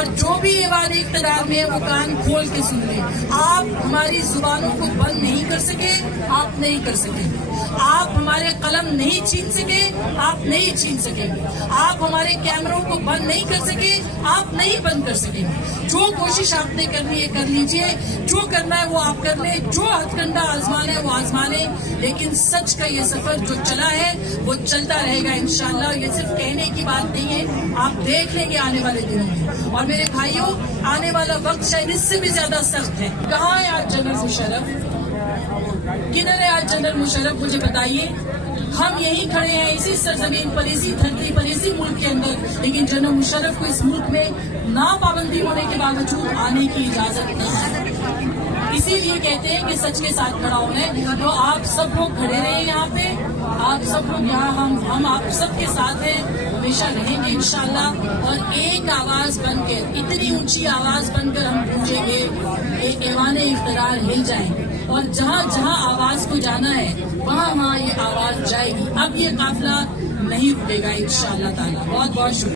اور جو بھی یہ وعدے اقتدار میں وہ کان کھول کے سن لیں. آپ ہماری زبانوں کو بند نہیں کر سکے, آپ نہیں کر سکیں گے. آپ ہمارے قلم نہیں چھین سکے, آپ نہیں چھین سکیں گے. آپ ہمارے کیمروں کو بند نہیں کر سکے, آپ نہیں بند کر سکیں گے. جو کوشش آپ نے کرنی ہے کر لیجئے, جو کرنا ہے وہ آپ کر لیں, جو ہتھ کنڈا آزمانا ہے وہ آزمانے, لیکن سچ کا یہ سفر جو چلا ہے وہ چلتا رہے گا انشاءاللہ. یہ صرف کہنے کی بات نہیں ہے, آپ دیکھ لیں گے آنے والے دنوں میں. اور میرے بھائیوں, آنے والا وقت شاید اس سے بھی زیادہ سخت ہے. کہاں ہے آج جنرل مشرف؟ کدھر ہے آج جنرل مشرف؟ مجھے بتائیے. ہم یہیں کھڑے ہیں اسی سرزمین پر, اسی دھرتی پر, اسی ملک کے اندر, لیکن جنرل مشرف کو اس ملک میں ناپابندی ہونے کے باوجود آنے کی اجازت نہیں ہے. اسی لیے کہتے ہیں کہ سچ کے ساتھ کھڑا ہونا ہے. تو آپ سب لوگ کھڑے رہے یہاں پہ, آپ سب لوگ یہاں, ہم آپ سب کے ساتھ ہیں, ہمیشہ رہیں گے انشاءاللہ. اور ایک آواز بن کے, اتنی اونچی آواز بن کر ہم پوچھیں گے, ایک ایوان اقتدار ہل جائیں گے. اور جہاں جہاں آواز کو جانا ہے وہاں وہاں یہ آواز جائے گی. اب یہ قافلہ نہیں رکے گا انشاءاللہ تعالیٰ. بہت بہت شکریہ.